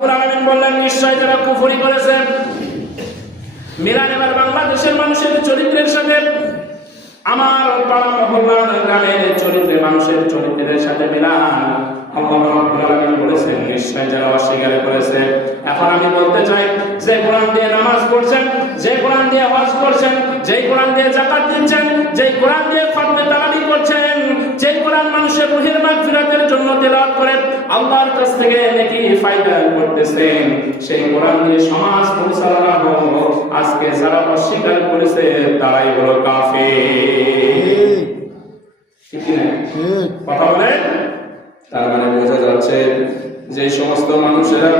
আলামিন বললেন নিশ্চয় যারা কুফরি করেছে মিলান এবার বাংলাদেশের মানুষের চরিত্রের সাথে আমার পাড়া মহল্লার গ্রামের চরিত্রের মানুষের চরিত্রের সাথে মিলান আল্লাহ রাব্বুল আলামিন বলেছেন নিশ্চয় যারা অস্বীকার করেছে। এখন আমি বলতে চাই যে কোরআন দিয়ে নামাজ পড়ছেন, যে কোরআন দিয়ে হজ করছেন, যে কোরআন দিয়ে যাকাত দিচ্ছেন, যে কোরআন দিয়ে খতমে তারাবি করছেন, যে কোরআন মানুষের রুহের মাগফিরাতের জন্য তেলাওয়াত করে আল্লাহর কাছ থেকে নেকি ফায়দা করতেছেন, সেই কোরআন দিয়ে সমাজ পরিচালনা হবে। আজকে যারা অস্বীকার করেছে তারাই হলো কাফের। ঠিক না? কথা বলে তার মানে বোঝা যাচ্ছে যে সমস্ত মানুষেরা,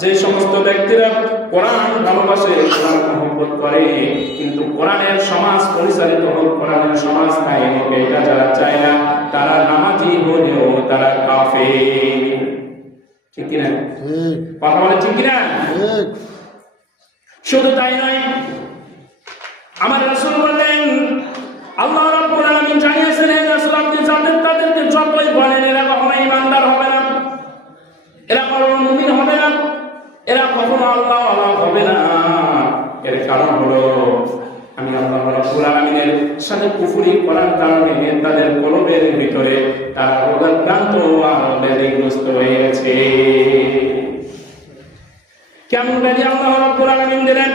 যে সমস্ত ব্যক্তিরা কোরআন ভালোবাসে, কোরআন মহব্বত করে, কিন্তু কোরআনের সমাজ পরিচালিত হোক, কোরআনের সমাজ কায়েম হোক, এটা যারা চায় না তারা নামাজি হলেও তারা কাফের। ঠিক কিনা? কথা বলে ঠিক কিনা? শুধু তাই নয়, আমার রাসূল বললেন আল্লাহ রাব্বুল আলামিন জানিয়েছেন হে রাসূল আপনি জানেন তাদেরকে যতই বলেন এরা কখনো ঈমানদার হবে না, এরা কখনো মুমিন হবে না, এরা কখনো আল্লাহ ওয়ালা হবে না। এর কারণ হলো আমি আল্লাহ রাব্বুল আলামিনের সাথে কুফরি করার কারণে তাদের কলবের ভিতরে তারা রোগাক্রান্ত আর ব্যাধিগ্রস্ত হয়ে গেছে। কেমন ব্যাধি আল্লাহ রাব্বুল আলামিন দিলেন?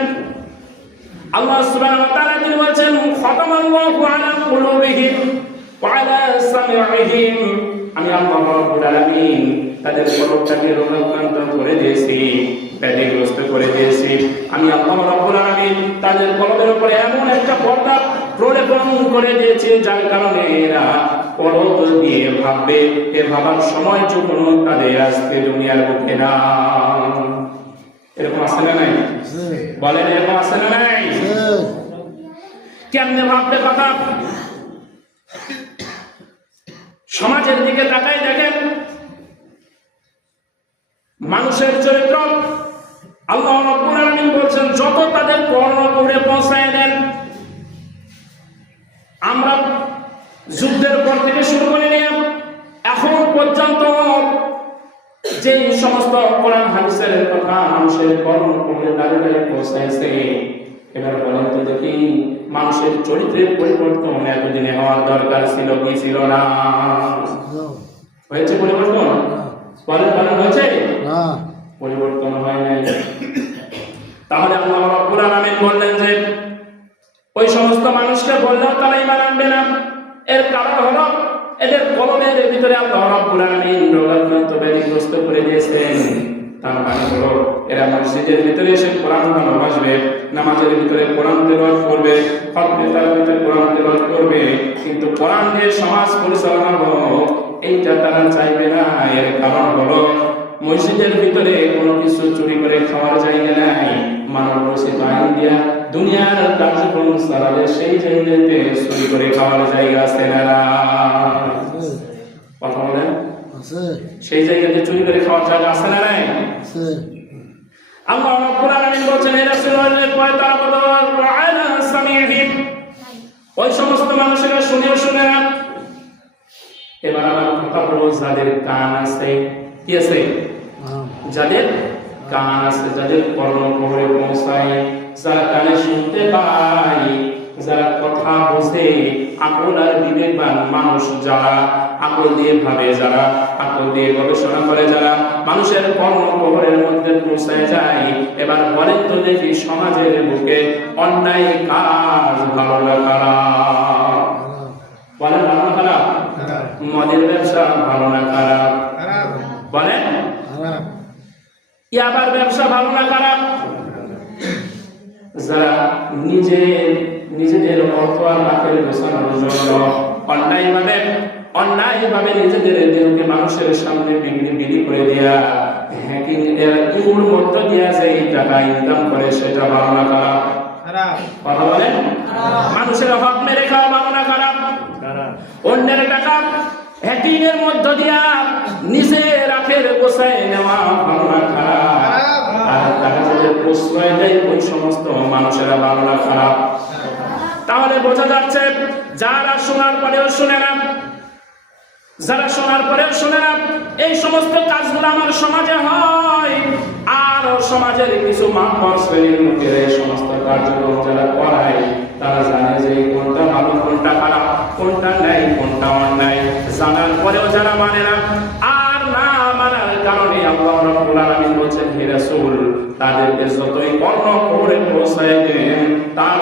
আল্লাহ সুবহানাহু ওয়া তাআলা তিনি বলেন খাতামাল্লাহু আলা কুলুবিহিম ওয়া আলা সামিইহিম, আমি আল্লাহ রাব্বুল আলামিন তাদের কলবটাকে রোগাক্রান্ত করে দিয়েছি, ব্যাধিগ্রস্ত করে দিয়েছি। আমি আল্লাহ রাব্বুল আলামিন তাদের কলবের উপরে এমন একটা পর্দা প্রলেপন করে দিয়েছি যার কারণে এরা কলব দিয়ে ভাববে, এ ভাবার সময় যখন তাদের আজকে দুনিয়ার বুকে না। এরকম আছে না নাই? বলেন এরকম আছে না নাই? কেমনে ভাববে কথা? সমাজের দিকে তাকাই দেখেন, মানুষের চরিত্র আল্লাহ রাব্বুল আলামিন বলছেন যত তাদের কর্ণপুরে পৌঁছায় দেন। আমরা যুদ্ধের পর থেকে শুরু করে নিয়ে এখন পর্যন্ত যে সমস্ত কোরআন হাদিসের কথা মানুষের কর্ণপুরে দাঁড়িয়ে পৌঁছাইছে, এবার বলেন তো দেখি মানুষের চরিত্রের পরিবর্তন এতদিনে হওয়ার দরকার ছিল কি ছিল না? হয়েছে পরিবর্তন? বলেন বলেন হয়েছে? পরিবর্তন হয় নাই। তাহলে আল্লাহ রাব্বুল আলামিন বললেন যে ওই সমস্ত মানুষকে বললেও তারা ঈমান আনবে না। এর কারণ হলো এদের কলবের ভিতরে আল্লাহ রাব্বুল আলামিন রোগাক্রান্ত ব্যাধিগ্রস্ত করে দিয়েছেন। তার মানে হলো এরা মসজিদের ভিতরে এসে কোরআন ভালোবাসবে, নামাজের ভিতরে কোরআন তেলাওয়াত করবে, খতমে তারাবিতে কোরআন তেলাওয়াত করবে, কিন্তু কোরআন দিয়ে সমাজ পরিচালনা হোক এইটা তারা চাইবে না। এর কারণ হলো মসজিদের ভিতরে কোনো কিছু চুরি করে খাওয়ার জায়গা নাই, মানব রচিত আইন দিয়া দুনিয়ার কার্যক্রম চালালে সেই জায়গাতে চুরি করে খাওয়ার জায়গা আছে না? কথা বলেন, সেই জায়গাতে চুরি করে খাওয়ার জায়গা আছে না নাই? আল্লাহ রাব্বুল আলামিন বলেন হে রাসূলুল্লাহ তাআলা আলা সামিইহিম, ওই সমস্ত মানুষেরা শুনেও শুনে না। এবার আমার কথা বলবো যাদের কান আছে, কি আছে? যাদের কান আছে, যাদের কর্ণপুরে পৌঁছায়, যারা কানে শুনতে পায়, যারা কথা বোঝে, আকল আর বিবেকবান মানুষ যারা আকল দিয়ে ভাবে, যারা আকল দিয়ে গবেষণা করে, যারা মানুষের কর্ণপুরের মধ্যে পৌঁছায় যায়। এবার বলেন তো দেখি সমাজের বুকে অন্যায় কাজ ভালো না খারাপ? বলেন ভালো না খারাপ? মদের ব্যবসা ভালো না খারাপ? বলেন ইয়াবার ব্যবসা ভালো না খারাপ? যারা নিজেদের অর্থ আর লাভের গোছানোর জন্য অন্যায়ভাবে নিজেদের দেহকে মানুষের সামনে বিক্রি করে দেয়া, হ্যাকিং এর মধ্য দিয়া যে টাকা ইনকাম করে সেটা ভালো না খারাপ? কথা বলেন মানুষের হক মেরে খাওয়া ভালো না খারাপ? অন্যের টাকা হ্যাকিং এর মধ্য দিয়া নিজের আখের গোছায় নেওয়া ভালো না খারাপ? আর তারা যাদের প্রশ্রয় দেয় ওই সমস্ত মানুষেরা ভালো না খারাপ? তাহলে বোঝা যাচ্ছে যারা শোনার পরেও শুনে না, যারা শোনার পরেও শুনে না, এই সমস্ত কাজগুলো আমার সমাজে হয় সমাজের কিছু মাতবর শ্রেণীর লোকের এই সমস্ত কার্যক্রম যারা করায় তারা জানে যে কোনটা ভালো কোনটা খারাপ, কোনটা ন্যায় কোনটা অন্যায়, জানার পরেও যারা মানে না, আর না মানার কারণে আল্লাহ রাব্বুল আলামিন বলেন হে রাসূল তাদেরকে যতই কর্ণ করে পৌঁছায় দেন তার